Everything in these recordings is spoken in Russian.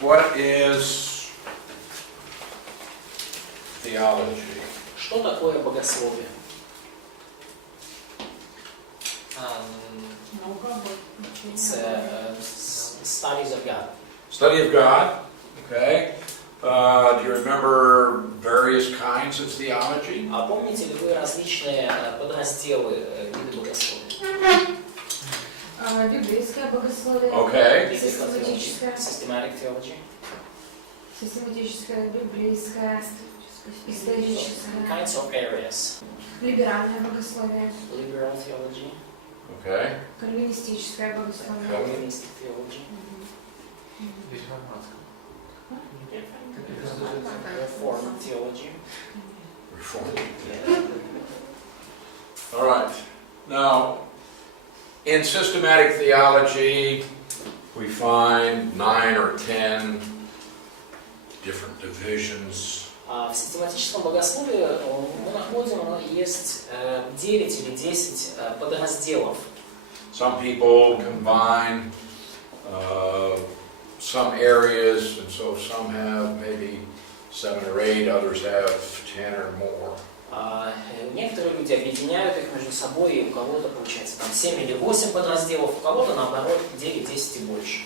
What is theology? Что такое богословие? It's studies of God. Study of God. Okay. Do you remember various kinds of theology? А помните ли вы различные подразделы вида богословия? Библейское богословие. Okay. Систематическое. Systematic theology. Систематическое, библейское, историческое. Kinds of areas. Либеральное богословие. Liberal theology. Okay. Кальвинистическое богословие. Calvinistic theology. Reformed theology. Reformed. All right. Now, in systematic theology, we find 9 or 10 different divisions. В систематическом богословии мы находим, есть 9 или 10 подразделов. Some people combine some areas, and so some have maybe 7 or 8, others have 10 or more. Некоторые люди объединяют их между собой, и у кого-то получается там 7 или 8 подразделов, у кого-то наоборот 9, 10 и больше.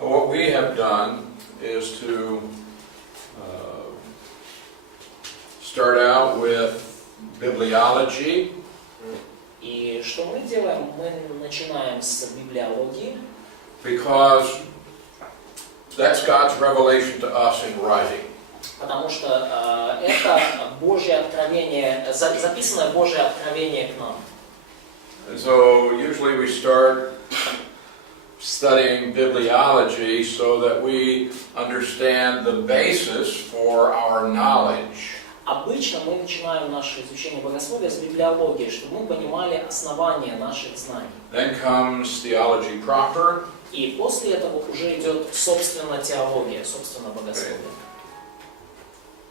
What we have done is to start out with bibliology. И что мы делаем? Мы начинаем с библиологии. Because that's God's revelation to us in writing. Потому что это Божье откровение, записанное Божье откровение к нам. So usually we start studying bibliology so that we understand the basis for our knowledge. Обычно мы начинаем наше изучение богословия с библиологии, чтобы мы понимали основания наших знаний. Then comes theology proper. И после этого уже идет собственно теология, собственно богословие.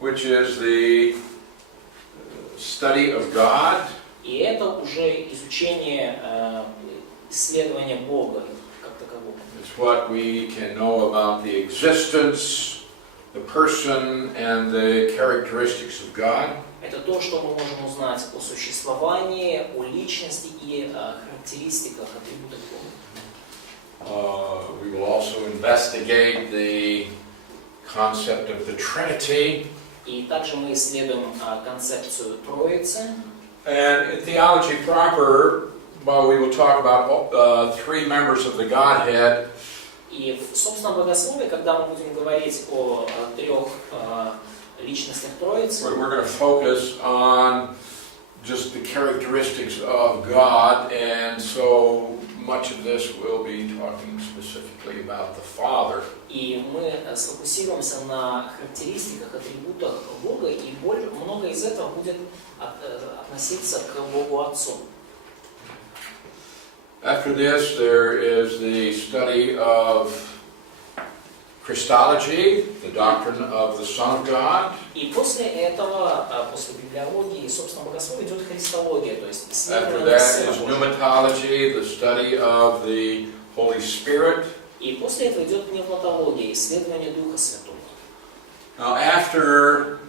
Which is the study of God. И это уже изучение, исследование Бога как такового. It's what we can know about the existence, the person, and the characteristics of God. Это то, что мы можем узнать о существовании, о личности и характеристиках, атрибутах Бога. We will also investigate the concept of the Trinity. И также мы исследуем концепцию Троицы. And in theology proper, well, we will talk about 3 members of the Godhead. И в собственном богословии, когда мы будем говорить о 3 личностях Троицы, We're going to focus on just the characteristics of God, and so much of this will be talking specifically about the Father. и мы сфокусируемся на характеристиках, атрибутах Бога, и много из этого будет относиться к Богу Отцу. After this, there is the study of Christology, the doctrine of the Son of God. И после этого, после библиологии и собственного богословия идет христология, то есть After исследование that Сына is Божьего. pneumatology, the study of the Holy Spirit. И после этого идет пневматология, исследование Духа Святого. Now, after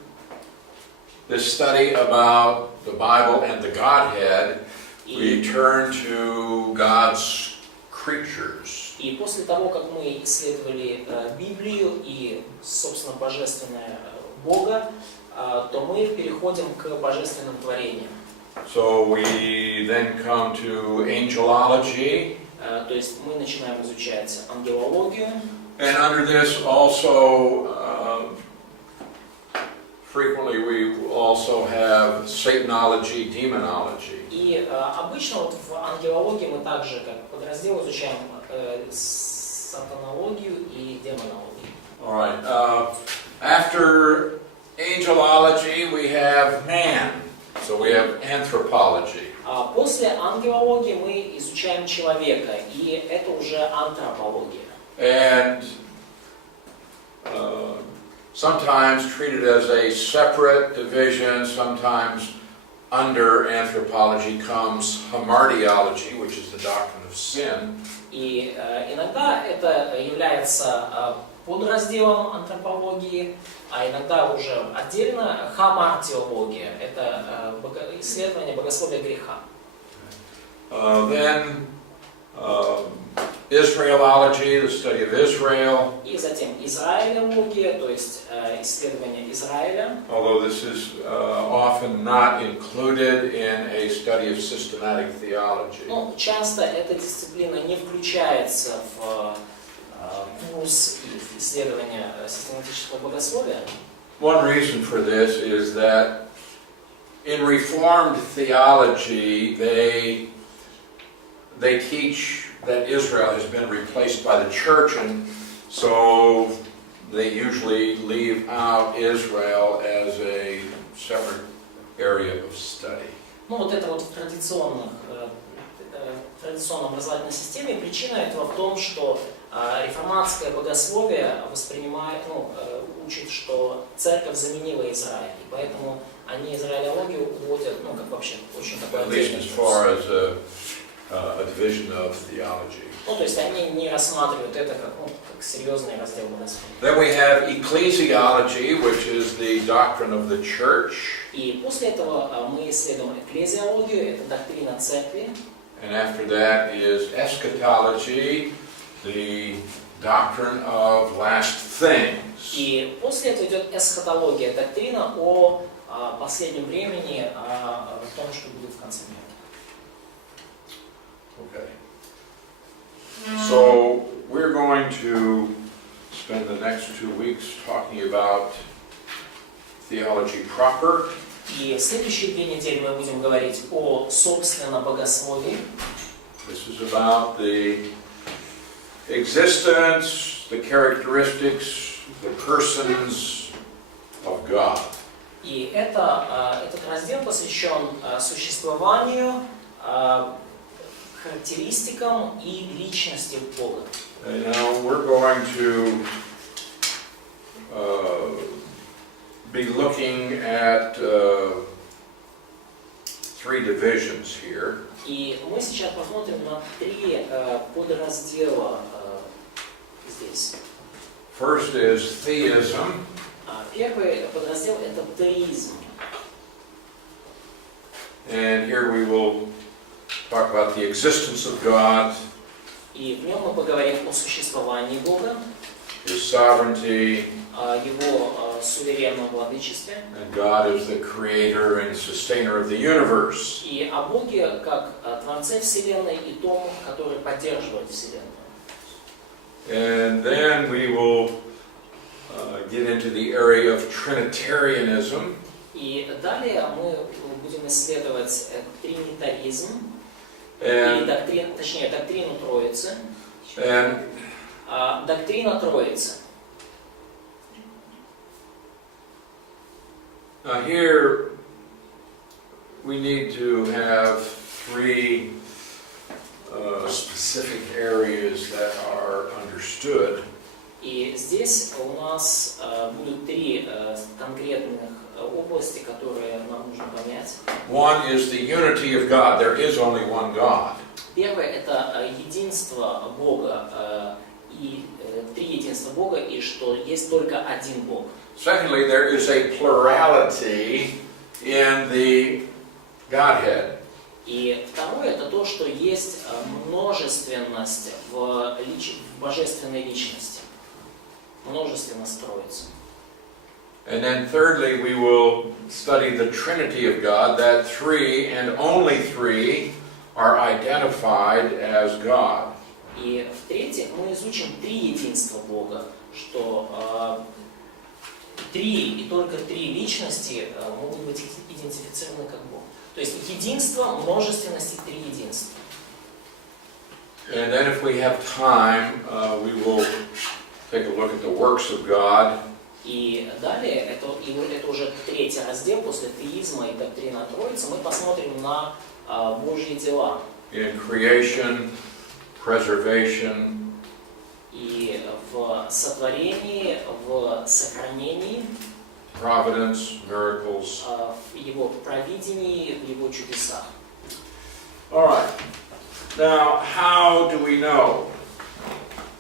this study about the Bible and the Godhead, we turn to God's creatures. И после того, как мы исследовали Библию и, собственно, божественное Бога, то мы переходим к божественным творениям. So we then come to angelology. То есть мы начинаем изучать ангелологию. And under this also, frequently we also have Satanology, demonology. И обычно вот в ангелологии мы также как подраздел изучаем сатанологию и демонологию. All right. After angelology, we have man. So we have anthropology. После ангелологии мы изучаем человека, и это уже антропология. And sometimes treated as a separate division, sometimes under anthropology comes hamartiology, which is the doctrine of sin. И иногда это является подразделом антропологии, а иногда уже отдельно хамартиология. Это исследование богословия греха. Then Israelology, the study of Israel. И затем израилология, то есть исследование Израиля. Although this is often not included in a study of systematic theology. Ну, часто эта дисциплина не включается в курс исследования систематического богословия. One reason for this is that in Reformed theology, they teach that Israel has been replaced by the church, and so they usually leave out Israel as a separate area of study. Ну, вот это вот в традиционной образовательной системе причина этого в том, что реформатское богословие воспринимает, учит, что церковь заменила Израиль, и поэтому они израилологию уводят, как вообще очень такой отдельный курс. A division of theology. Ну, то есть они не рассматривают это как серьезный раздел богословия. Then we have ecclesiology, which is the doctrine of the church. И после этого мы исследуем экклезиологию, это доктрина церкви. And after that is eschatology, the doctrine of last things. И после этого идет эсхатология, доктрина о последнем времени, о том, что будет в конце мира. Okay. So we're going to spend the next 2 weeks talking about theology proper. И в следующие 2 недели мы будем говорить о собственно богословии. This is about the existence, the characteristics, the persons of God. И этот раздел посвящен существованию, характеристикам и личности Бога. We're going to be looking at 3 divisions here. И мы сейчас посмотрим на 3 подраздела здесь. First is theism. Первый подраздел – это теизм. And here we will talk about the existence of God, И в нем мы поговорим о существовании Бога, His sovereignty, Его суверенном владычестве, and God is the creator and sustainer of the universe. и о Боге как Творце Вселенной и том, который поддерживает Вселенную. And then we will get into the area of Trinitarianism. И далее мы будем исследовать тринитаризм, And, доктрину Троицы. and Доктрина Троицы. now here we need to have 3 specific areas that are understood. И здесь у нас будут 3 конкретных области, которые нам нужно понять. One is the unity of God. There is only one God. Первое – это единство Бога, и 3 единства Бога, и что есть только один Бог. Secondly, there is a plurality in the Godhead. И второе – это то, что есть множественность в божественной личности. Множественность Троицы. And then thirdly, we will study the Trinity of God, that 3 and only 3 are identified as God. И в-третьих, мы изучим 3 единства Бога, что 3 и только 3 личности могут быть идентифицированы как Бог. То есть единство, множественность и 3 единства. And then if we have time, we will take a look at the works of God. И далее, это уже 3-й раздел после теизма и доктрина Троицы, мы посмотрим на Божьи дела. In creation, preservation, И в сотворении, в сохранении providence, miracles. в Его провидении, в Его чудесах. All right. Now, how do we know?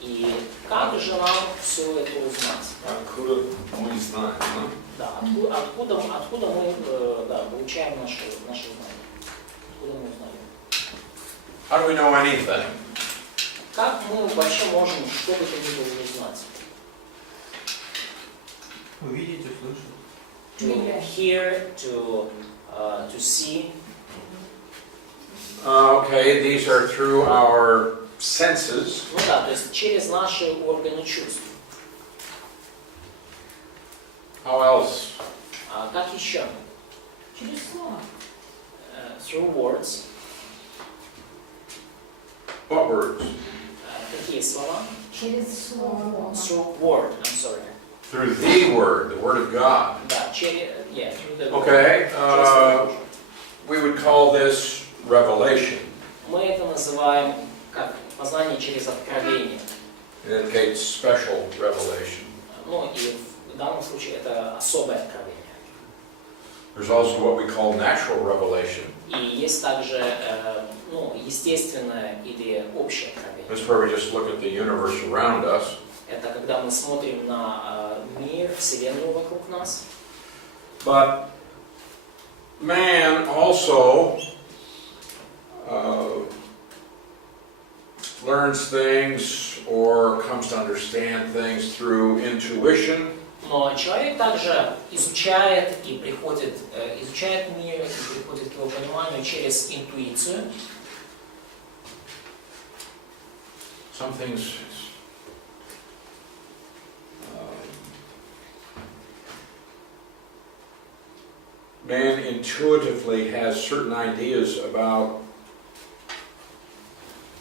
И как же нам все это узнать? Откуда мы знаем? Да, откуда мы получаем наши знания? Откуда мы узнаем? How do we know anything? Как мы вообще можем что бы то ни было узнать? Увидеть, услышать. To hear, to see. Okay, these are through our senses. Ну да, то есть через наши органы чувств. How else? Как еще? Через слово. Through words. What words? Какие слова? Через слово Бога. Through word, I'm sorry. Through the Word of God. Да, через, through the word. Okay, Через Слово Божье. we would call this revelation. Мы это называем как познание через откровение. In that case, special revelation. Ну и в данном случае это особое откровение. There's also what we call natural revelation. И есть также естественное или общее откровение. That's where we just look at the universe around us. Это когда мы смотрим на мир, Вселенную вокруг нас. But man also learns things or comes to understand things through intuition. Но человек также изучает изучает мир и приходит к его пониманию через интуицию. Some things man intuitively has certain ideas about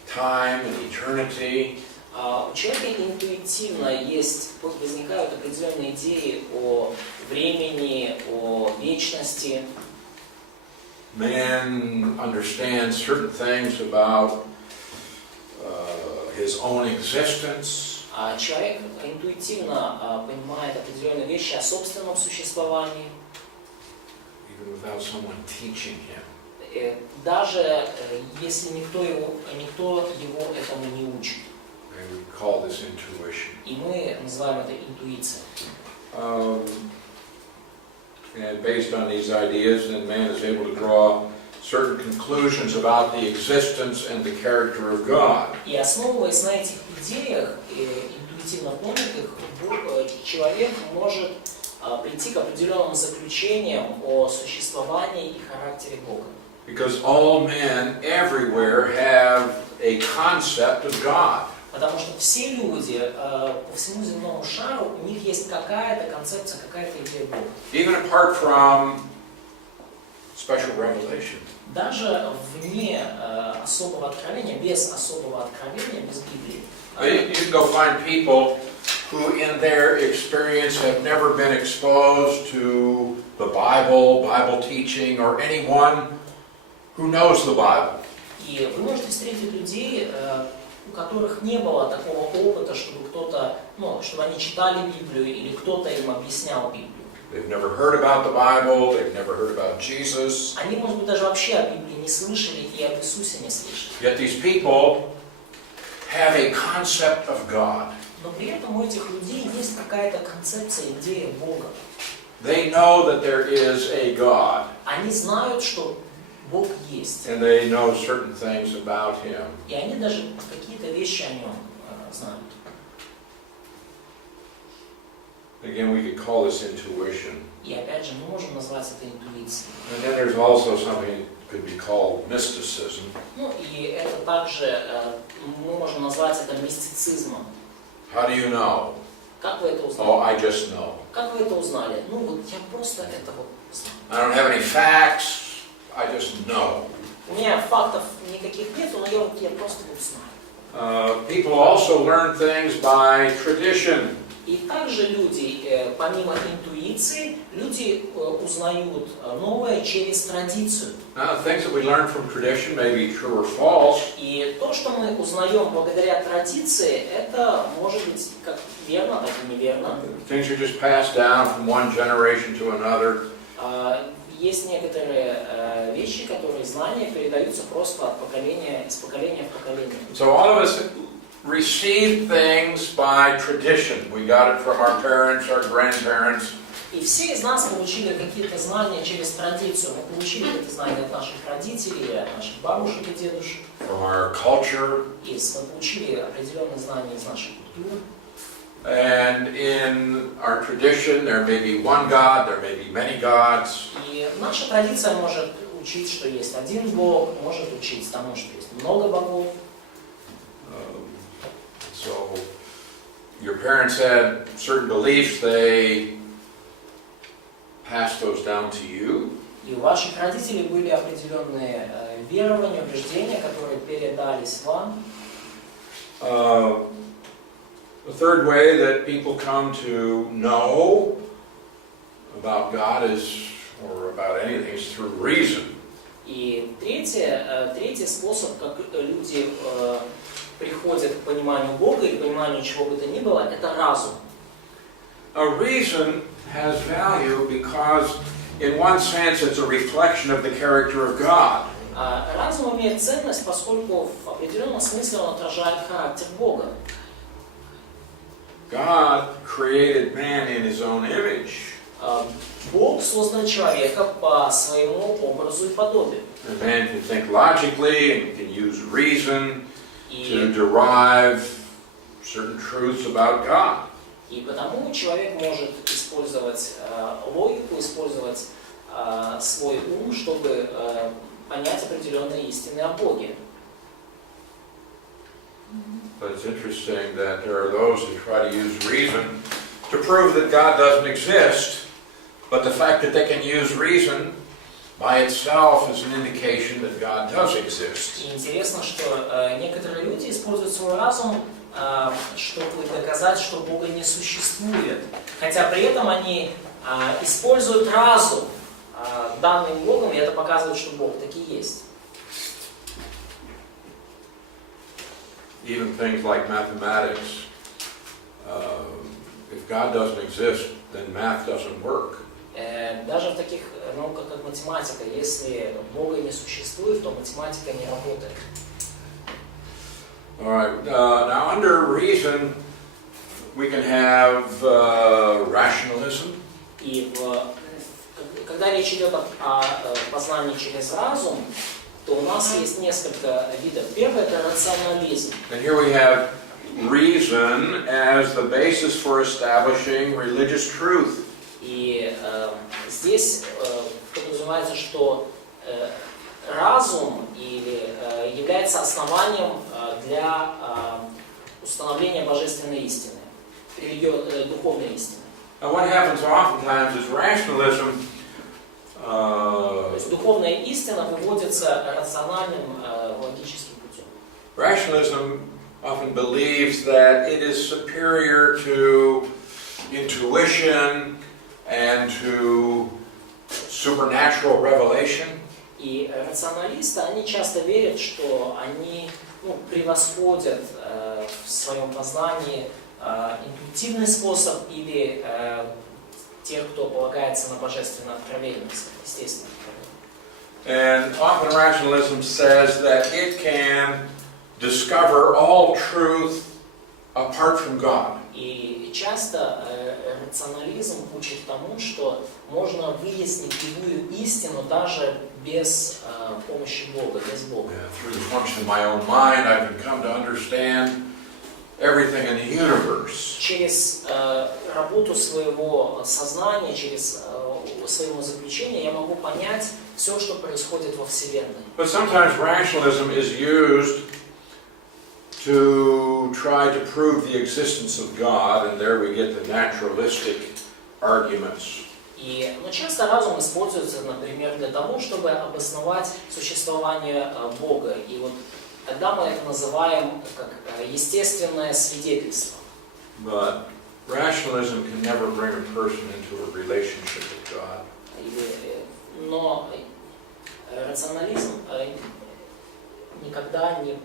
time and eternity. У человека интуитивно возникают определенные идеи о времени, о вечности. Man understands certain things about his own existence. Человек интуитивно понимает определенные вещи о собственном существовании. Even without someone teaching him. Даже если никто его этому не учит. And we call this intuition. И мы называем это интуицией. And based on these ideas, then man is able to draw certain conclusions about the existence and the character of God. И основываясь на этих идеях, интуитивно понятых, человек может прийти к определенным заключениям о существовании и характере Бога. Because all men everywhere have a concept of God. Потому что все люди по всему земному шару, у них есть какая-то концепция, какая-то идея Бога. Even apart from special revelation. Даже вне особого откровения, без особого откровения, без Библии. You can go find people who in their experience have never been exposed to the Bible, Bible teaching, or anyone who knows the Bible. И вы можете встретить людей, у которых не было такого опыта, чтобы чтобы они читали Библию или кто-то им объяснял Библию. They've never heard about the Bible, they've never heard about Jesus. Они, может быть, даже вообще о Библии не слышали и об Иисусе не слышали. Yet these people have a concept of God. Но при этом у этих людей есть какая-то концепция, идея Бога. They know that there is a God. Они знают, что Бог есть. And they know certain things about Him. И они даже какие-то вещи о Нем знают. Again, we could call this intuition. И опять же, мы можем назвать это интуицией. And then there's also something that could be called mysticism. Ну и это также, мы можем назвать это мистицизмом. How do you know? Как вы это узнали? Oh, I just know. Как вы это узнали? Ну вот я просто это вот знаю. I don't have any facts, I just know. У меня фактов никаких нету, но я просто вот знаю. People also learn things by tradition. И также люди, помимо интуиции, люди узнают новое через традицию. Now, the things that we learn from tradition may be true or false, И то, что мы узнаем благодаря традиции, это может быть как верно, так и неверно. things are just passed down from one generation to another. Есть некоторые вещи, которые знания передаются просто от поколения, из поколения в поколение. So all of us receive things by tradition. We got it from our parents, our grandparents. И все из нас получили какие-то знания через традицию. Мы получили это знание от наших родителей, от наших бабушек и дедушек. From our culture. Мы получили определенные знания из нашей культуры. And in our tradition, there may be one God, there may be many gods. И наша традиция может учить, что есть один Бог, может учить тому, что есть много богов. So your parents had certain beliefs, they passed those down to you. И у ваших родителей были определенные верования, убеждения, которые передались вам. The third way that people come to know about God is, or about anything, is through reason. И третий способ, как люди приходят к пониманию Бога и к пониманию чего бы то ни было, это разум. A reason has value because, in one sense, it's a reflection of the character of God. Разум имеет ценность, поскольку в определенном смысле он отражает характер Бога. God created man in his own image. Бог создал человека по своему образу и подобию. And man can think logically and can use reason to derive certain truths about God. И потому человек может использовать логику, использовать свой ум, чтобы понять определенные истины о Боге. But it's interesting that there are those who try to use reason to prove that God doesn't exist, but the fact that they can use reason by itself is an indication that God does exist. И интересно, что некоторые люди используют свой разум, чтобы доказать, что Бога не существует. Хотя при этом они используют разум, данный Богом, и это показывает, что Бог таки есть. Even things like mathematics, if God doesn't exist, then math doesn't work. Даже в таких науках, как математика, если Бога не существует, то математика не работает. All right. Now, under reason, we can have rationalism. И когда речь идет о познании через разум, то у нас есть несколько видов. Первый – это рационализм. And here we have reason as the basis for establishing religious truth. И здесь подразумевается, что разум является основанием для установления божественной истины, духовной истины. Now, what happens oftentimes is rationalism. То есть духовная истина выводится рациональным, логическим путем. Rationalism often believes that it is superior to intuition and to supernatural revelation. И рационалисты, они часто верят, что они превосходят в своем познании интуитивный способ или тех, кто полагается на божественное откровение, естественное откровение. And often rationalism says that it can discover all truth apart from God. И часто рационализм учит тому, что можно выяснить любую истину даже без помощи Бога, без Бога. Through the function of my own mind, I can come to understand everything in the universe. Через работу своего сознания, через своего заключения я могу понять все, что происходит во Вселенной. But sometimes rationalism is used to try to prove the existence of God, and there we get the naturalistic arguments. Но часто разум используется, например, для того, чтобы обосновать существование Бога. И вот тогда мы это называем как естественное свидетельство. But Rationalism can never bring a person into a relationship with God. Но рационализм никогда не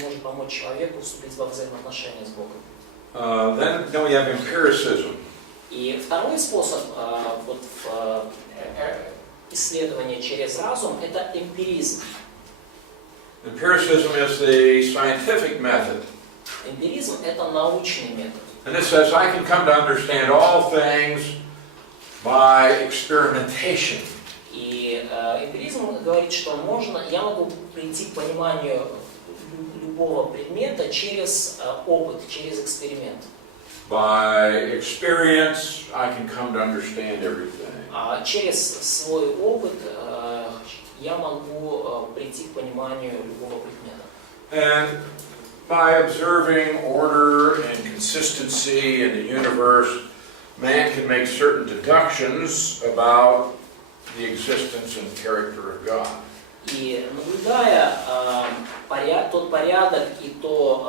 может помочь человеку вступить во взаимоотношения с Богом. Then we have empiricism. И второй способ исследования через разум – это эмпиризм. Empiricism is the scientific method. Эмпиризм – это научный метод. And it says I can come to understand all things by experimentation. И эмпиризм говорит, что я могу прийти к пониманию любого предмета через опыт, через эксперимент. By experience, I can come to understand everything. Через свой опыт я могу прийти к пониманию любого предмета. And by observing order and consistency in the universe, man can make certain deductions about the existence and character of God. И наблюдая тот порядок и ту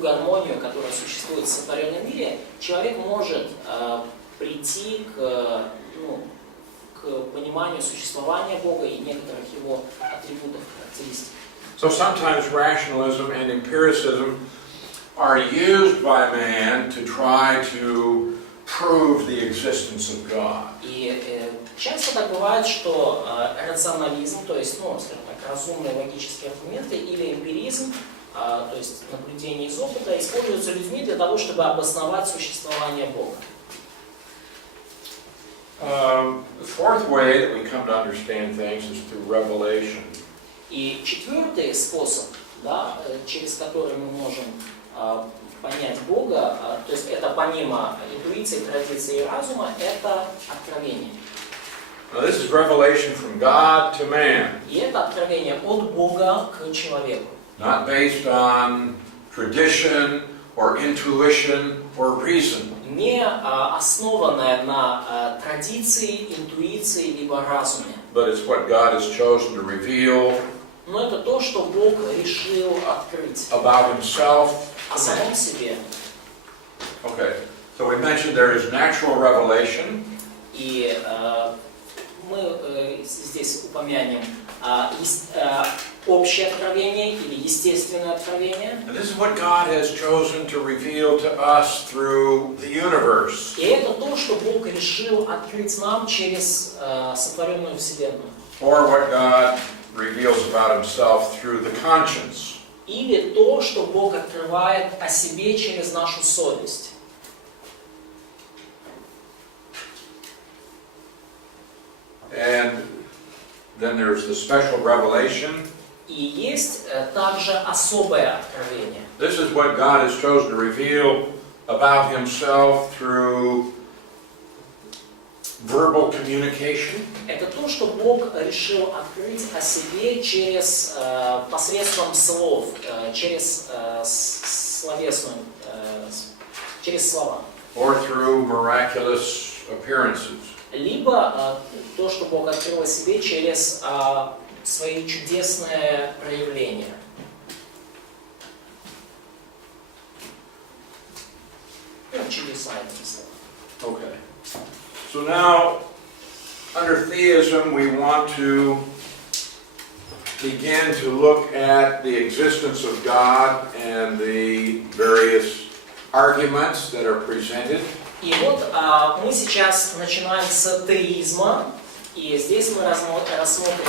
гармонию, которая существует в сотворенном мире, человек может прийти к пониманию существования Бога и некоторых его атрибутов, характеристик. So sometimes rationalism and empiricism are used by man to try to prove the existence of God. И часто так бывает, что рационализм, то есть, скажем так, разумные логические аргументы, или эмпиризм, то есть наблюдение из опыта, используются людьми для того, чтобы обосновать существование Бога. The fourth way that we come to understand things is through revelation. И четвертый способ, через который мы можем понять Бога, то есть это помимо интуиции, традиции и разума, это откровение. Now this is revelation from God to man. И это откровение от Бога к человеку. Not based on tradition or intuition or reason. Не основанное на традиции, интуиции либо разуме. But it's what God has chosen to reveal. Но это то, что Бог решил открыть About himself. о самом себе. Okay, so we mentioned there is natural revelation. И мы здесь упомянем общее откровение или естественное откровение. And this is what God has chosen to reveal to us through the universe. И это то, что Бог решил открыть нам через сотворенную Вселенную. Or what God reveals about himself through the conscience. Или то, что Бог открывает о себе через нашу совесть. And then there's the special revelation. И есть также особое откровение. This is what God has chosen to reveal about himself through verbal communication. Это то, что Бог решил открыть о себе через посредством слов, через словесную, через слова. Or through miraculous appearances. Либо то, что Бог открыл о себе через свои чудесные проявления. Чудеса, этим словом. Okay. So now, under theism, we want to begin to look at the existence of God and the various arguments that are presented. И вот мы сейчас начинаем с теизма, и здесь мы рассмотрим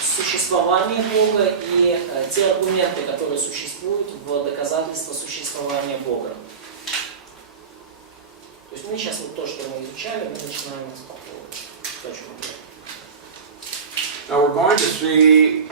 существование Бога и те аргументы, которые существуют в доказательство существования Бога. То есть мы сейчас вот то, что мы изучали, мы начинаем распаковывать. Now we're going to see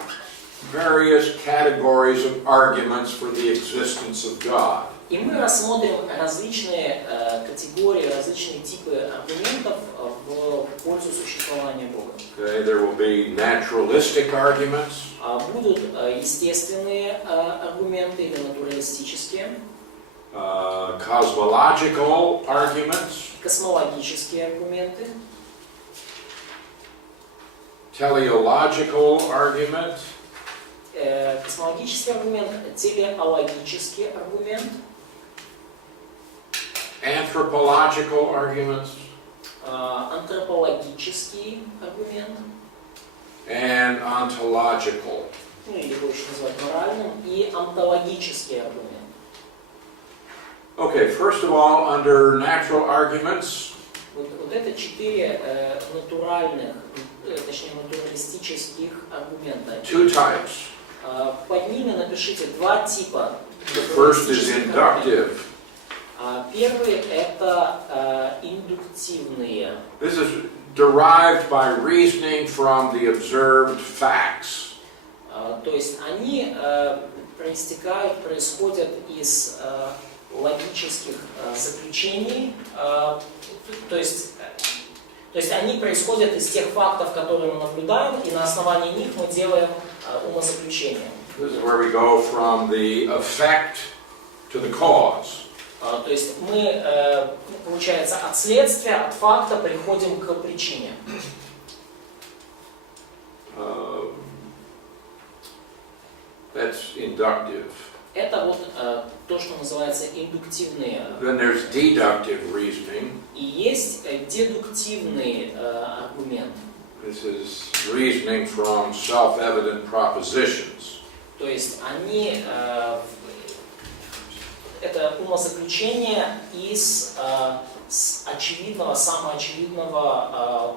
various categories of arguments for the existence of God. И мы рассмотрим различные категории, различные типы аргументов в пользу существования Бога. Okay, there will be naturalistic arguments. Будут естественные аргументы или натуралистические. Cosmological arguments. Космологические аргументы. Teleological argument. Космологический аргумент, телеологический аргумент. Anthropological arguments антропологический аргумент, and ontological. ну или больше назвать моральным, и онтологический аргумент. Okay, first of all, under natural arguments, Вот это 4 натуральных, точнее натуралистических аргумента. two types. Под ними напишите 2 типа. The first is натуралистических аргументов. inductive. Первый это индуктивные. This is derived by reasoning from the observed facts. То есть они происходят из логических заключений, то есть они происходят из тех фактов, которые мы наблюдаем, и на основании них мы делаем умозаключения. This is where we go from the effect to the cause. То есть мы, получается, от следствия, от факта приходим к причине. That's inductive. Это вот то, что называется индуктивные. Then there's deductive reasoning. И есть дедуктивный аргумент. This is reasoning from self-evident propositions. То есть они, это умозаключение из очевидного, самоочевидного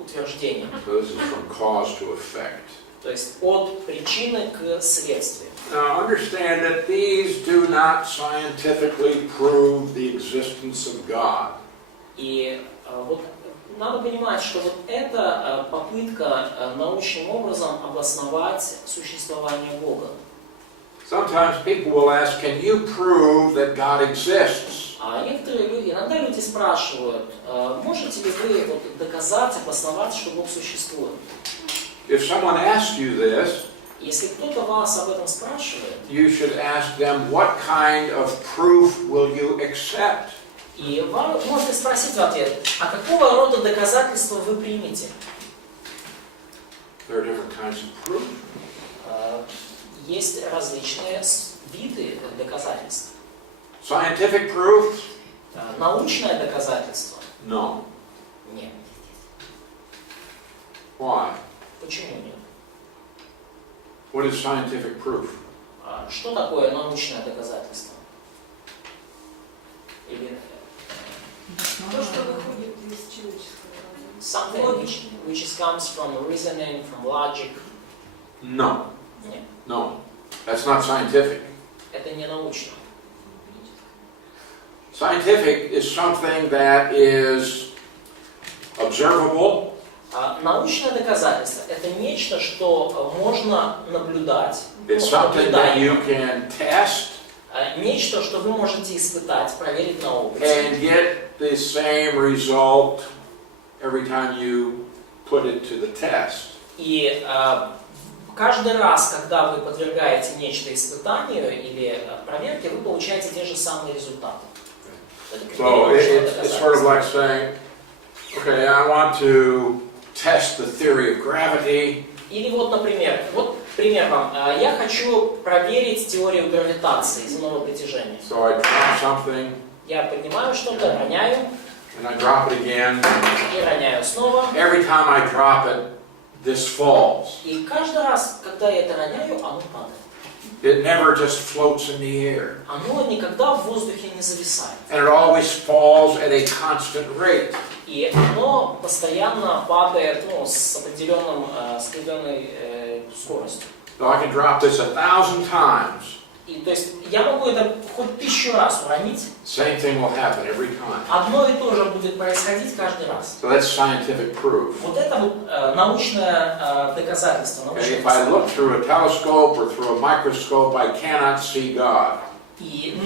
утверждения. So this is from cause to effect. То есть от причины к следствию. Now understand that these do not scientifically prove the existence of God. И вот надо понимать, что вот это попытка научным образом обосновать существование Бога. Sometimes people will ask, can you prove that God exists? А некоторые люди, иногда люди спрашивают, можете ли вы вот доказать, обосновать, что Бог существует? If someone asks you this, Если кто-то вас об этом спрашивает, you should ask them, what kind of proof will you accept? и вам можно спросить в ответ, а какого рода доказательства вы примете? There are different kinds of proof. Есть различные виды доказательств. Scientific proof? Научное доказательство? No. Нет. Why? Почему нет? What is scientific proof? Что такое научное доказательство? Или То, что выходит из человеческого разума. something which comes from reasoning, from logic? No. Нет. No. That's not scientific. Это не научно. Scientific is something that is observable. Научное доказательство – это нечто, что можно наблюдать. It's something that you can test Нечто, что вы можете испытать, проверить на опыте. and get the same result every time you put it to the test. И каждый раз, когда вы подвергаете нечто испытанию или проверке, вы получаете те же самые результаты. Это So критерий научного it's sort of like доказательства. saying, okay, I want to test the theory of gravity. Или вот, например, вот пример вам. Я хочу проверить теорию гравитации, земного притяжения. So I drop something Я поднимаю что-то, роняю, and I drop it again. и роняю снова. Every time I drop it, this falls. И каждый раз, когда я это роняю, оно падает. It never just floats in the air. Оно никогда в воздухе не зависает. And it always falls at a constant rate. И оно постоянно падает с определенной скоростью. So I can drop this 1,000 times. И то есть я могу это хоть 1000 раз уронить, Same thing will happen every time. одно и то же будет происходить каждый раз. So that's scientific proof. Вот это вот научное доказательство. Okay, if I look through a telescope or through a microscope, I cannot see God.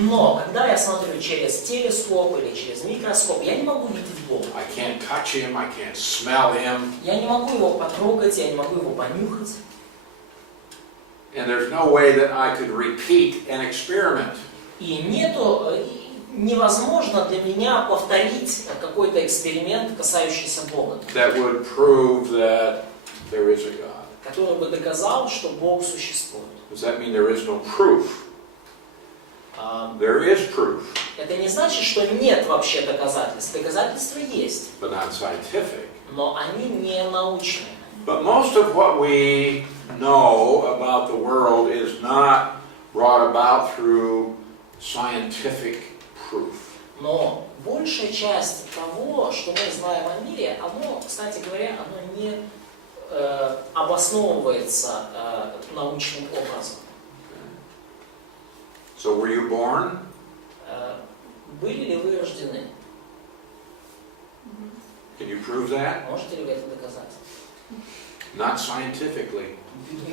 Но когда я смотрю через телескоп или через микроскоп, я не могу видеть Бога. I can't touch him, I can't smell him, Я не могу его потрогать, я не могу его понюхать. and there's no way that I could repeat an experiment. И невозможно для меня повторить какой-то эксперимент, касающийся Бога, That would prove that there is a God. который бы доказал, что Бог существует. Does that mean there is no proof? There is proof, Это не значит, что нет вообще доказательств. Доказательства есть, but not scientific. но они не научные. But most of what we know about the world is not brought about through scientific proof. Но большая часть того, что мы знаем о мире, оно, кстати говоря, оно не обосновывается научным образом. So were you born? Были ли вы рождены? Can you prove that? Можете ли вы это доказать? Not scientifically.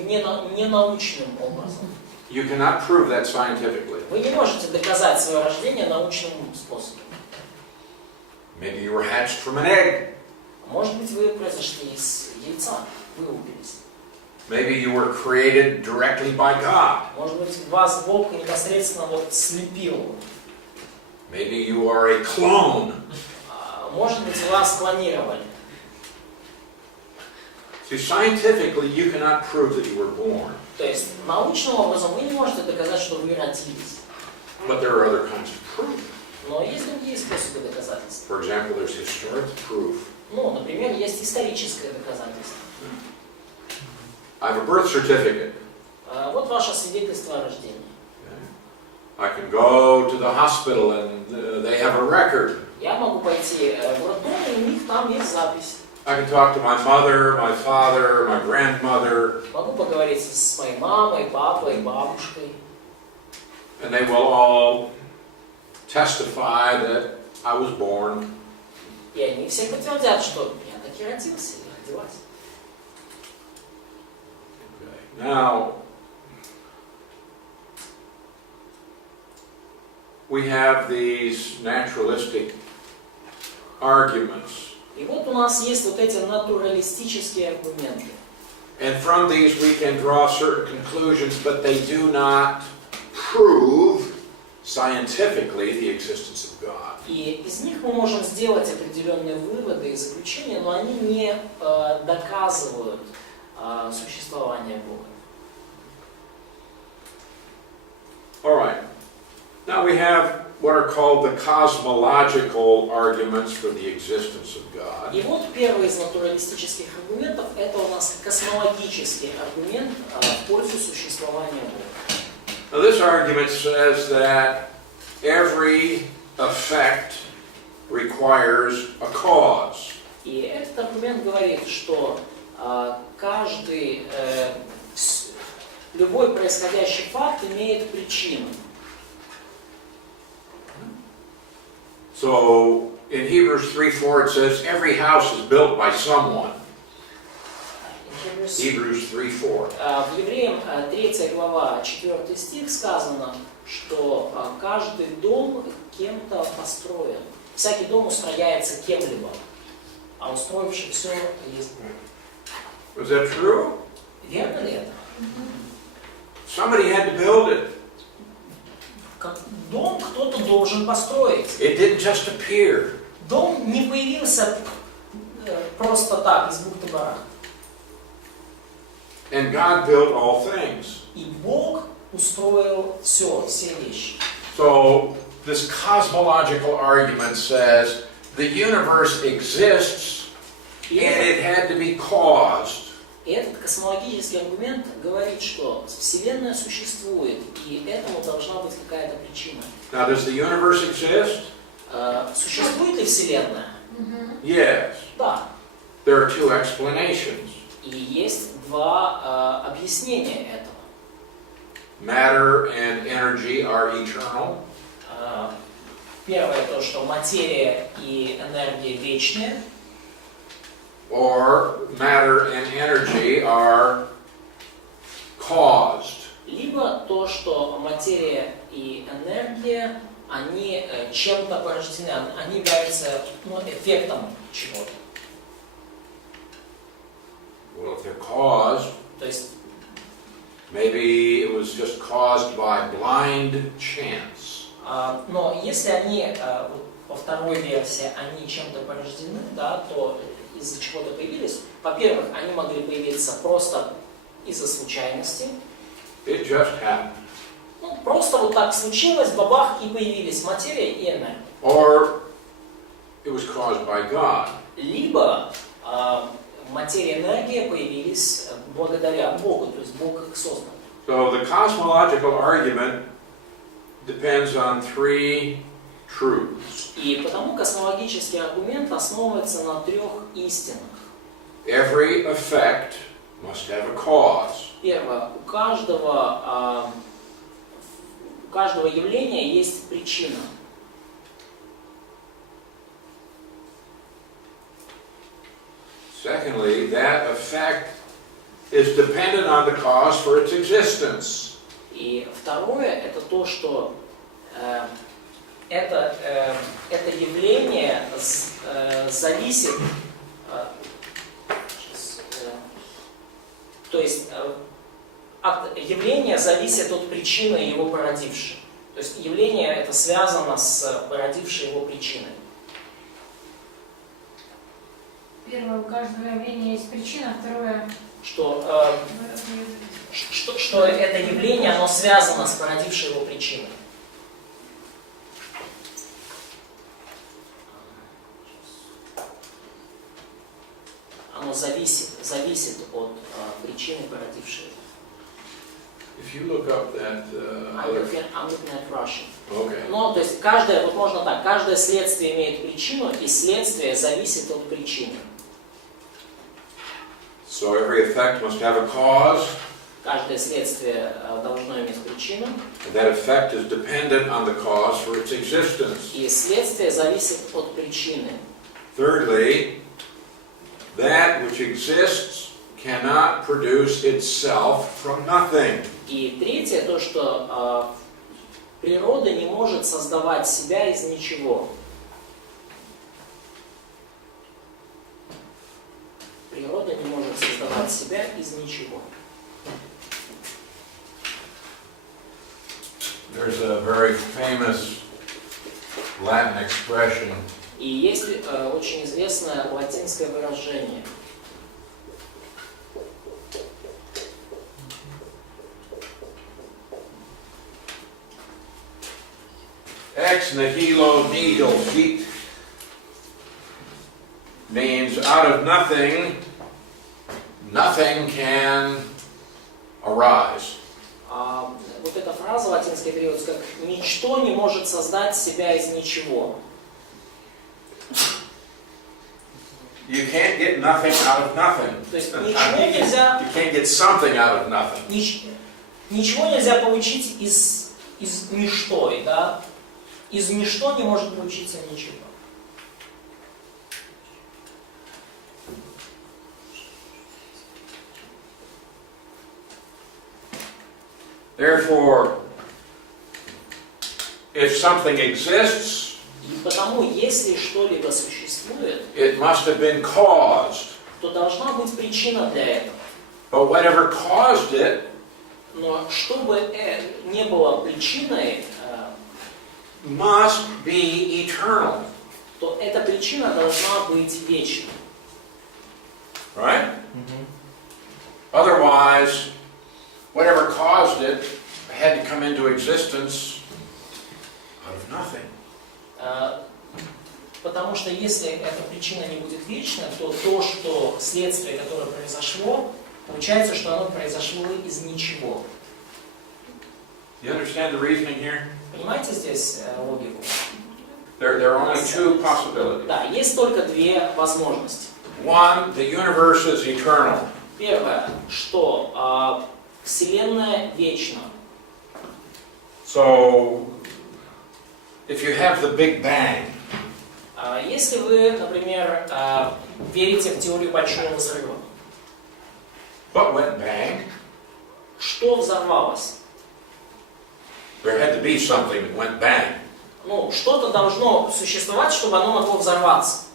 Не научным образом. You cannot prove that scientifically. Вы не можете доказать свое рождение научным способом. Maybe you were hatched from an egg. Может быть, вы произошли из яйца, вылупились. Maybe you were created directly by God. Может быть, вас Бог непосредственно вот слепил. Maybe you are a clone. Может быть, вас клонировали. See, scientifically, you cannot prove that you were born. То есть, научным образом вы не можете доказать, что вы родились. But there are other kinds of proof. Но есть другие способы доказательств. For example, there's historic proof. Ну, например, есть историческое доказательство. I have a birth certificate. Вот ваше свидетельство о рождении. I can go to the hospital and they have a record. Я могу пойти в роддом, и у них там есть запись. I can talk to my mother, my father, my grandmother, Могу поговорить с моей мамой, папой, бабушкой. and they will all testify that I was born. И они все подтвердят, что я таки родился или родилась. Now, we have these naturalistic arguments. И вот у нас есть вот эти натуралистические аргументы. And from these we can draw certain conclusions, but they do not prove scientifically the existence of God. И из них мы можем сделать определенные выводы и заключения, но они не доказывают существование Бога. All right. Now we have what are called the cosmological arguments for the existence of God. И вот первый из натуралистических аргументов – это у нас космологический аргумент в пользу существования Бога. Now this argument says that every effect requires a cause. И этот аргумент говорит, что любой происходящий факт имеет причину. So in Hebrews 3:4 it says every house is built by someone. Hebrews 3:4. В Евреям 3 глава 4 стих сказано, что каждый дом кем-то построен. Всякий дом устрояется кем-либо, а устроивший все есть Бог. Is that true? Верно ли это? Somebody had to build it. Дом кто-то должен построить. It didn't just appear. Дом не появился просто так, из бухты-барахты. And God built all things. И Бог устроил все вещи. So this cosmological argument says the universe exists and it had to be caused. И этот космологический аргумент говорит, что Вселенная существует, и этому должна быть какая-то причина. Now, does the universe exist? Существует ли Вселенная? Yes. Да. There are two explanations. И есть два объяснения этого. Matter and energy are eternal. Первое то, что материя и энергия вечные. Or matter and energy are caused. Либо то, что материя и энергия, они чем-то порождены, они являются эффектом чего-то. Well, if they're caused, То есть, maybe it was just caused by blind chance. но если они, по второй версии, они чем-то порождены, да, то из-за чего-то появились. Во-первых, они могли появиться просто из-за случайности. It just happened. Ну, просто вот так случилось, бабах, и появились материя и энергия. or it was caused by God. Либо материя и энергия появились благодаря Богу, то есть Бог их создал. So the cosmological argument depends on three truths. И потому космологический аргумент основывается на 3 истинах. Every effect must have a cause. Первое, у каждого явления есть причина. Secondly, that effect is dependent on the cause for its existence. И второе, это то, что это явление зависит, то есть явление зависит от причины его породившей. То есть явление это связано с породившей его причиной. Первое, у каждого явления есть причина, второе... Что это явление, оно связано с породившей его причиной. Оно зависит от причины, породившей его. If you look up that I'm looking at Russian. okay. Ну, то есть каждое, вот можно так, каждое следствие имеет причину, и следствие зависит от причины. So every effect must have a cause, Каждое следствие должно иметь причину, and that effect is dependent on the cause for its existence. и следствие зависит от причины. Thirdly, that which exists cannot produce itself from nothing. И третье, то, что природа не может создавать себя из ничего. Природа не может создавать себя из ничего. There's a very famous Latin expression, И есть очень известное латинское выражение. ex nihilo nihil fit, means out of nothing, nothing can arise. Вот эта фраза латинская переводится как «ничто не может создать себя из ничего». You can't get nothing out of nothing. То есть ничего нельзя, You can't get something out of nothing. ничего нельзя получить из ничто, да? Из ничто не может получиться ничего. Therefore, if something exists, И потому, если что-либо существует, it must have been caused. то должна быть причина для этого. But whatever caused it Но чтобы не было причиной, must be eternal. то эта причина должна быть вечной. Right? Otherwise, whatever caused it had to come into existence out of nothing. Потому что если эта причина не будет вечной, то то, что следствие, которое произошло, получается, что оно произошло из ничего. You understand the reasoning here? Понимаете здесь логику? There are only two possibilities. Да, есть только две возможности. One, the universe is eternal. Первое, что Вселенная вечна. So, if you have the Big Bang, Если вы, например, верите в теорию Большого Взрыва, what went bang? что взорвалось? There had to be something that went bang. Ну, что-то должно существовать, чтобы оно могло взорваться.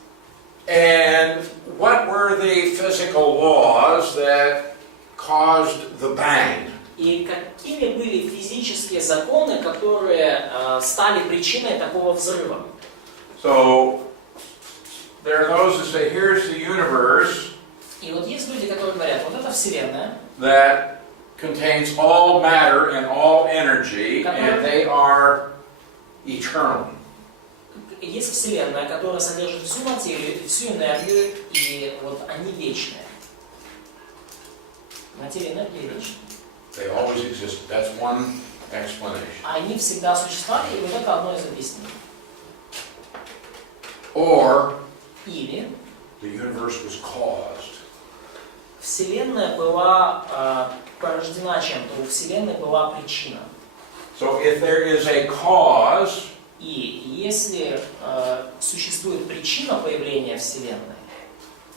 And what were the physical laws that caused the bang? И какими были физические законы, которые стали причиной такого взрыва? So, there are those that say, here's the universe И вот есть люди, которые говорят, вот это Вселенная, that contains all matter and all energy, and they are eternal. Есть Вселенная, которая содержит всю материю, всю энергию, и вот они вечные. Материя и энергия вечны. They always exist. That's one explanation. Они всегда существовали, и вот это одно из объяснений. Or Или the universe was caused. Вселенная была порождена чем-то, у Вселенной была причина. So if there is a cause, И если существует причина появления Вселенной,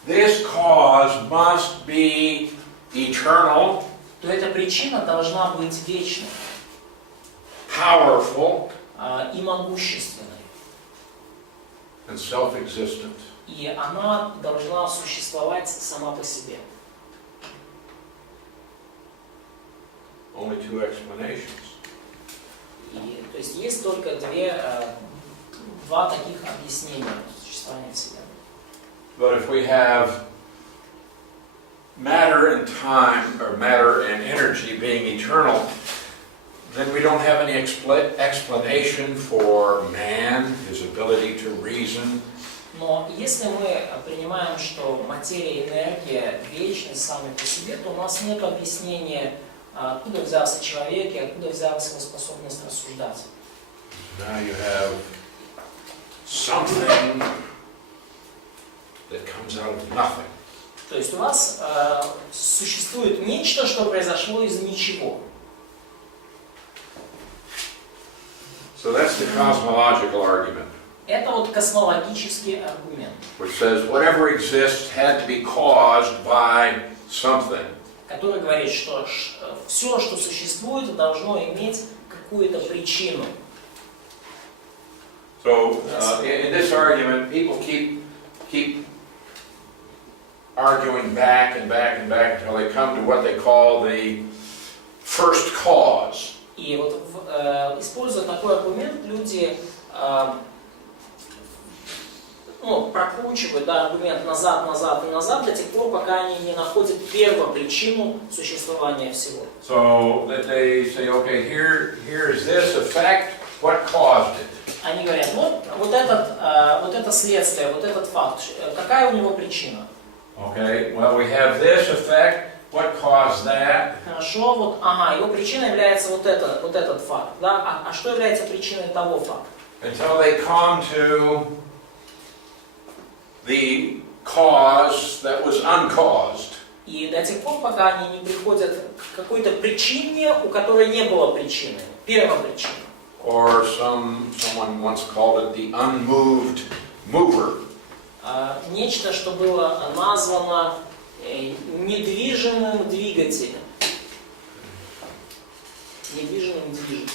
this cause must be eternal, то эта причина должна быть вечной powerful, и могущественной. and self-existent. И она должна существовать сама по себе. Only two explanations. И, то есть есть только два таких объяснения существования Вселенной. But if we have matter and time, or matter and energy being eternal, then we don't have any explanation for man, his ability to reason. Но если мы принимаем, что материя и энергия вечны сами по себе, то у нас нет объяснения, откуда взялся человек и откуда взялась его способность рассуждать. Now you have something that comes out of nothing. То есть у вас существует нечто, что произошло из ничего. So that's the cosmological argument, Это вот космологический аргумент, which says whatever exists had to be caused by something. который говорит, что все, что существует, должно иметь какую-то причину. So in this argument, people keep arguing back and back and back until they come to what they call the first cause. И вот используя такой аргумент, люди прокручивают аргумент назад, назад и назад до тех пор, пока они не находят первопричину существования всего. So that they say, okay, here is this effect. What caused it? Они говорят, вот это следствие, вот этот факт, какая у него причина? Okay, well we have this effect. What caused that? Хорошо, его причиной является вот этот факт, да? А что является причиной того факта? Until they come to the cause that was uncaused. И до тех пор, пока они не приходят к какой-то причине, у которой не было причины, первопричины. Or someone once called it the unmoved mover. Нечто, что было названо недвижимым двигателем. Недвижимым движителем.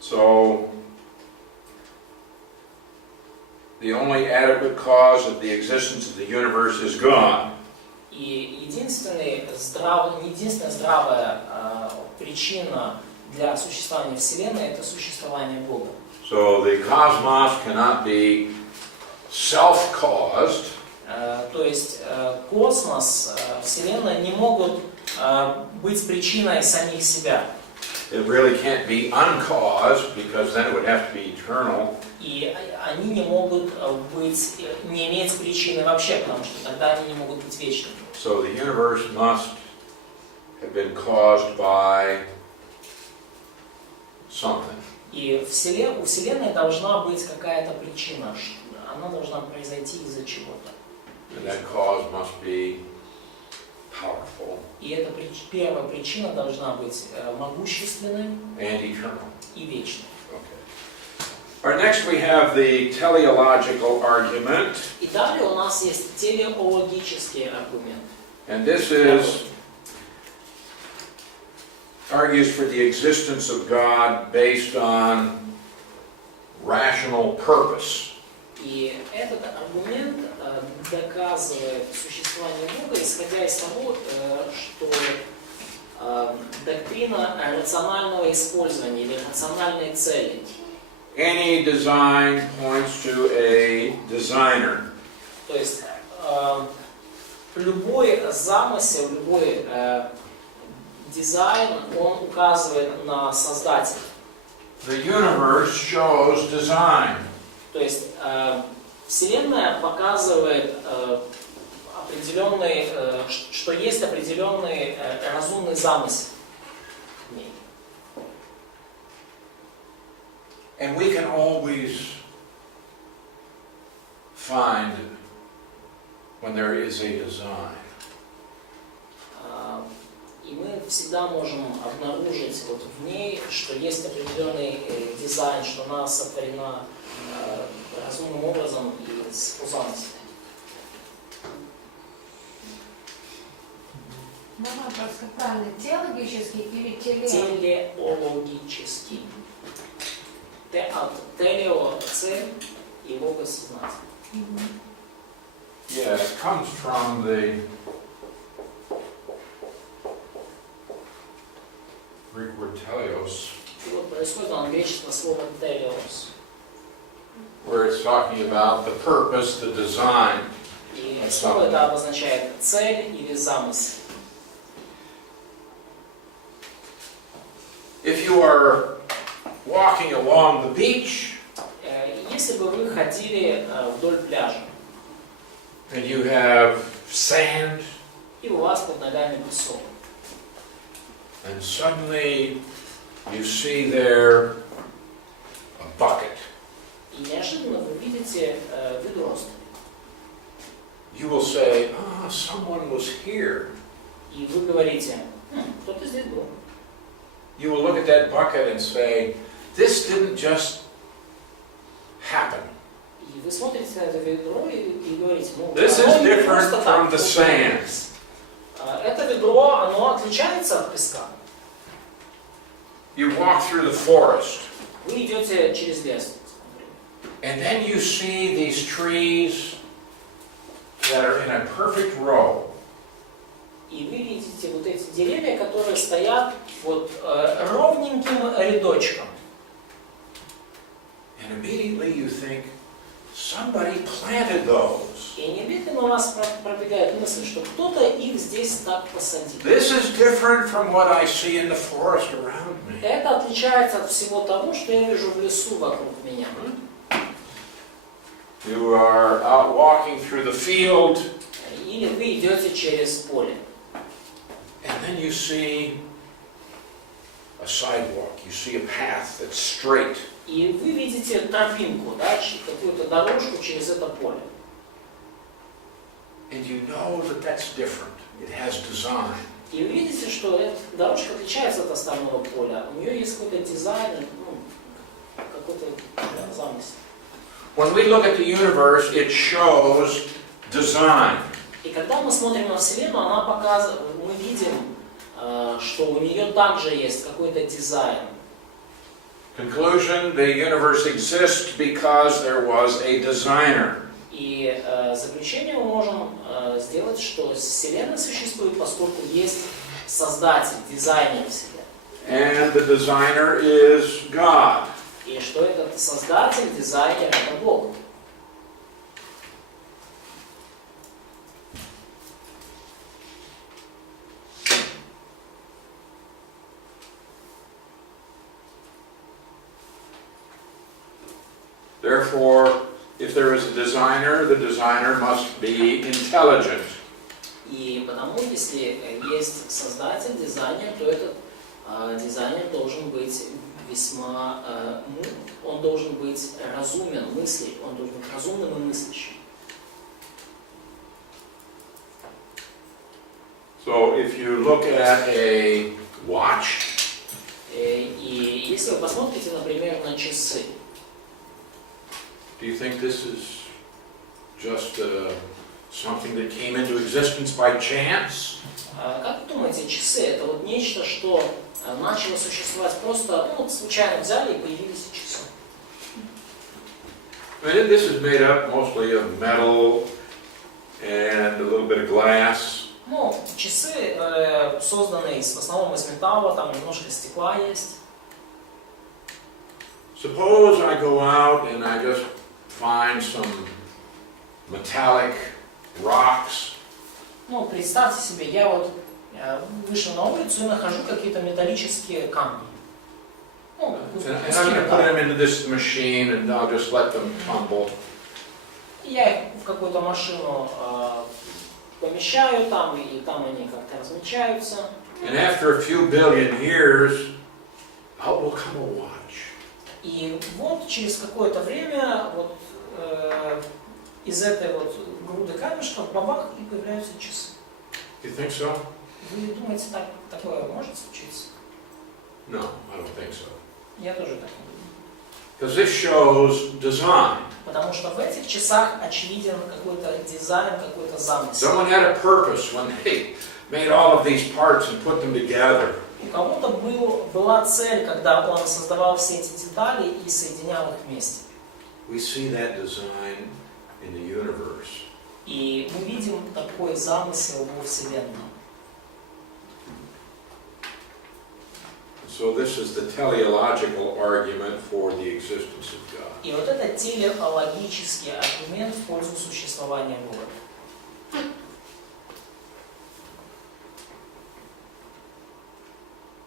So the only adequate cause of the existence of the universe is God. И единственная здравая причина для существования Вселенной — это существование Бога. So the cosmos cannot be self-caused. То есть космос, Вселенная не могут быть причиной самих себя. It really can't be uncaused because then it would have to be eternal. И они не могут не иметь причины вообще, потому что тогда они не могут быть вечными. So the universe must have been caused by something. И у Вселенной должна быть какая-то причина, она должна произойти из-за чего-то. And that cause must be powerful И эта первая причина должна быть могущественной and eternal. и вечной. Okay. All right, next we have the teleological argument. И далее у нас есть телеологический аргумент. And this argues for the existence of God based on rational purpose. И этот аргумент доказывает существование Бога, исходя из того, что доктрина рационального использования или рациональной цели. Any design points to a designer. То есть любой замысел, любой дизайн, он указывает на создателя. The universe shows design. То есть Вселенная показывает определенный, что есть определенный разумный замысел в ней. And we can always find when there is a design. И мы всегда можем обнаружить вот в ней, что есть определенный дизайн, что она сотворена разумным образом и с замыслом. Можно вопрос, как правильно, теологический или Телеологический. Телео – цель и логос – сознание. Yeah, it comes from the Greek word teleos, И вот происходит английское слово телеос. where it's talking about the purpose, the design. И слово это обозначает цель или замысел. If you are walking along the beach Если бы вы ходили вдоль пляжа, and you have sand, и у вас под ногами песок, and suddenly you see there a bucket, и неожиданно вы видите ведро, you will say, someone was here. и вы говорите, кто-то здесь был. You will look at that bucket and say, this didn't just happen. И вы смотрите на это ведро и говорите, This is оно не different просто from так. the sand. Это ведро, оно отличается от песка. You walk through the forest, Вы идете через лес, and then you see these trees that are in a perfect row. и вы видите вот эти деревья, которые стоят вот ровненьким рядочком. And immediately you think, somebody planted those. И немедленно у вас пробегает мысль, что кто-то их здесь так посадил. This is different from what I see in the forest around me. Это отличается от всего того, что я вижу в лесу вокруг меня. You are out walking through the field, Или вы идете через поле. and then you see a sidewalk, you see a path that's straight. И вы видите тропинку, да, какую-то дорожку через это поле. And you know that that's different. It has design. И вы видите, что эта дорожка отличается от остального поля. У нее есть какой-то дизайн, какой-то замысел. When we look at the universe, it shows design. И когда мы смотрим на Вселенную, она показывает, мы видим, что у нее также есть какой-то дизайн. Conclusion, the universe exists because there was a designer. И заключение мы можем сделать, что Вселенная существует, поскольку есть создатель, дизайнер Вселенной. And the designer is God. И что этот создатель, дизайнер, это Бог. Therefore, if there is a designer, the designer must be intelligent. И потому, если есть создатель, дизайнер, то этот дизайнер должен быть весьма, он должен быть разумен, мыслить, он должен быть разумным и мыслящим. So if you look at a watch, И если вы посмотрите, например, на часы, do you think this is just something that came into existence by chance? как вы думаете, часы это вот нечто, что начало существовать просто, случайно взяли и появились часы? I mean, this is made up mostly of metal and a little bit of glass. Часы созданы в основном из металла, там немножко стекла есть. Suppose I go out and I just find some metallic rocks. Представьте себе, я вышел на улицу и нахожу какие-то металлические камни. Ну, And I'm going to put them into this machine and I'll just let them tumble. Я их в какую-то машину помещаю там, и там они как-то размечаются. And after a few billion years, out will come a watch. И вот через какое-то время вот из этой вот груды камешков бабах и появляются часы. You think so? Вы думаете, такое может случиться? No, I don't think so. Я тоже так не думаю. Because this shows design. Потому что в этих часах очевиден какой-то дизайн, какой-то замысел. Someone had a purpose when they made all of these parts and put them together. У кого-то была цель, когда он создавал все эти детали и соединял их вместе. We see that design in the universe. И мы видим такой замысел во Вселенной. So this is the teleological argument for the existence of God. И вот это телеологический аргумент в пользу существования Бога.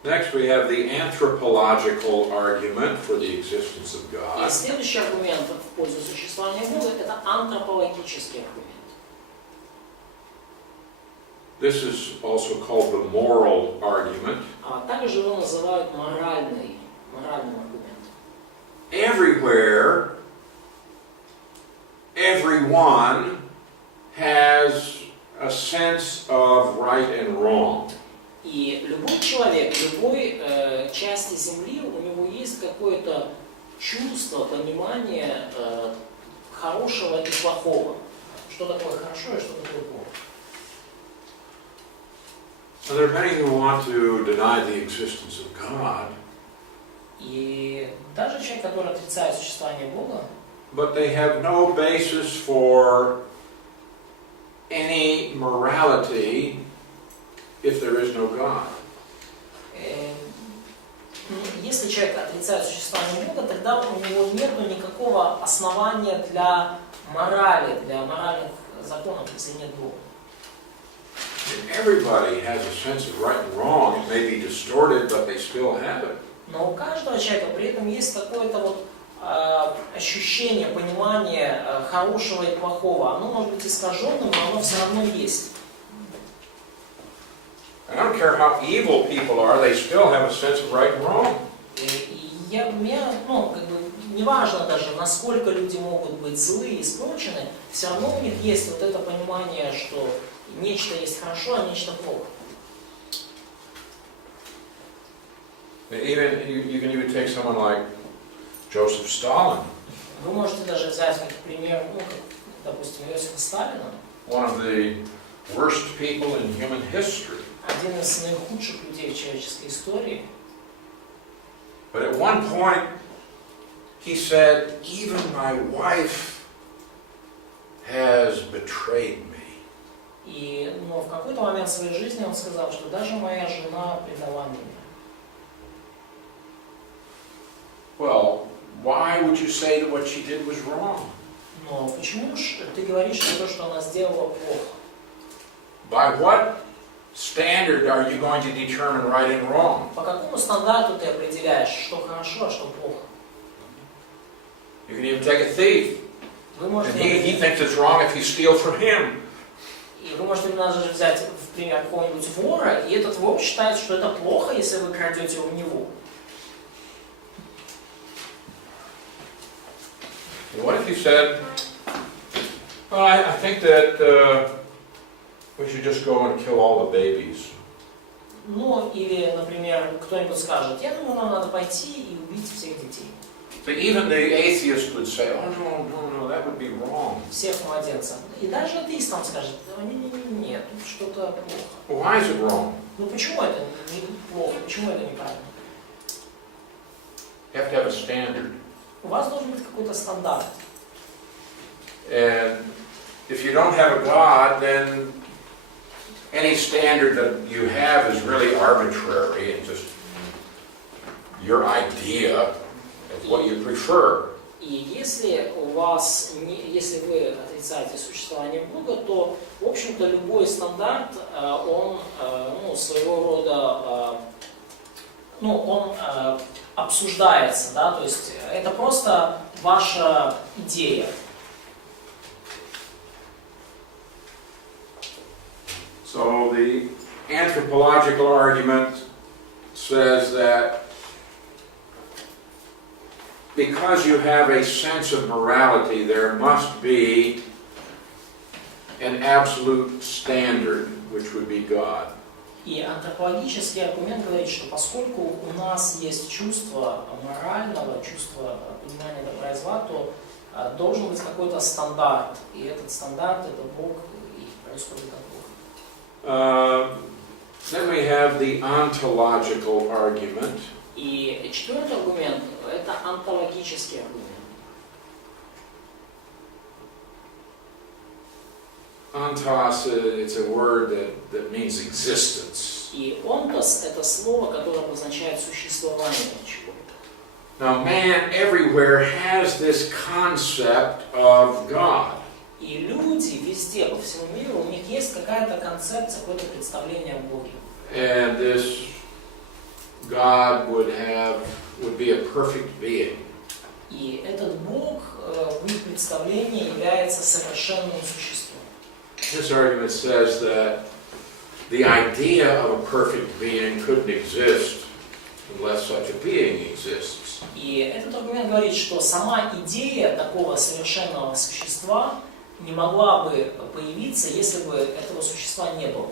Next we have the anthropological argument for the existence of И God. следующий аргумент в пользу существования Бога – это антропологический аргумент. This is also called the moral argument. А также его называют моральным аргументом. Everywhere, everyone has a sense of right and wrong. И любой человек, любой части Земли, у него есть какое-то чувство, понимание хорошего и плохого. Что такое хорошо и что такое плохо. So there are many who want to deny the existence of God, И даже человек, который отрицает существование Бога, but they have no basis for any morality if there is no God. Если человек отрицает существование Бога, тогда у него нет никакого основания для морали, для моральных законов, если нет Бога. Everybody has a sense of right and wrong. It may be distorted, but they still have it. Но у каждого человека при этом есть какое-то вот ощущение, понимание хорошего и плохого. Оно может быть искаженным, но оно все равно есть. I don't care how evil people are, they still have a sense of right and wrong. Неважно даже, насколько люди могут быть злые и испорчены, все равно у них есть вот это понимание, что нечто есть хорошо, а нечто плохо. Even you can even take someone like Joseph Stalin, Вы можете даже взять как пример, допустим, Иосифа Сталина, one of the worst people in human history. один из наихудших людей в человеческой истории. But at one point, he said, even my wife has betrayed me. Но в какой-то момент в своей жизни он сказал, что даже моя жена предала меня. Well, why would you say that what she did was wrong? Но почему ж ты говоришь, что то, что она сделала, плохо? By what standard are you going to determine right and wrong? По какому стандарту ты определяешь, что хорошо, а что плохо? You can even take a thief, Вы and можете, he thinks it's wrong if you steal from him. и вы можете даже взять в пример какого-нибудь вора, и этот вор считает, что это плохо, если вы крадете у него. What if he said, well, I think that we should just go and kill all the babies. Ну, или, например, кто-нибудь скажет, я думаю, нам надо пойти и убить всех детей. So even the atheist would say, oh, no, that would be wrong. Всех младенцев. И даже атеист нам скажет, нет, тут что-то плохо. Why is it wrong? Ну почему это плохо, почему это неправильно? You have to have a standard. У вас должен быть какой-то стандарт. And if you don't have a God, then any standard that you have is really arbitrary and just your idea of what you prefer. И если если вы отрицаете существование Бога, то, в общем-то, любой стандарт, он своего рода, он обсуждается, да, то есть это просто ваша идея. So the anthropological argument says that because you have a sense of morality, there must be an absolute standard, which would be God. И антропологический аргумент говорит, что поскольку у нас есть чувство морального, чувство понимания добра и зла, то должен быть какой-то стандарт. И этот стандарт — это Бог, и происходит как Бог. Then we have the ontological argument. И четвертый аргумент — это онтологический аргумент. Ontos, it's a word that means existence. И онтос — это слово, которое обозначает существование чего-то. Now, man everywhere has this concept of God. И люди везде, по всему миру, у них есть какая-то концепция, какое-то представление о Боге. And this God would be a perfect being. И этот Бог в их представлении является совершенным существом. This argument says that the idea of a perfect being couldn't exist unless such a being exists. И этот аргумент говорит, что сама идея такого совершенного существа не могла бы появиться, если бы этого существа не было.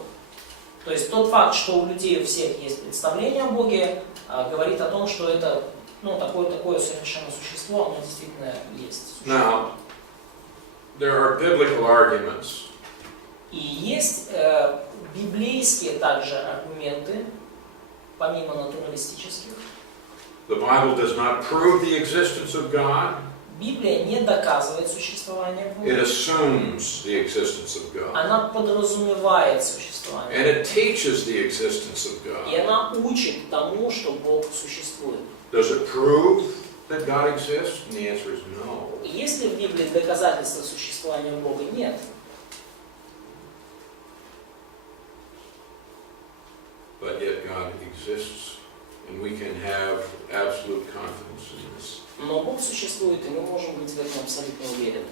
То есть тот факт, что у людей у всех есть представление о Боге, говорит о том, что это такое совершенное существо, оно действительно есть. Now, there are biblical arguments. И есть библейские также аргументы, помимо натуралистических. The Bible does not prove the existence of God. Библия не доказывает существование Бога. It assumes the existence of God. Она подразумевает существование. And it teaches the existence of И God. она учит тому, что Бог существует. Does it prove that God exists? And the answer is no. И есть ли в Библии доказательства существования Бога? Нет. But yet God exists, and we can have absolute confidence in this. Но Бог существует, и мы можем быть в этом абсолютно уверены.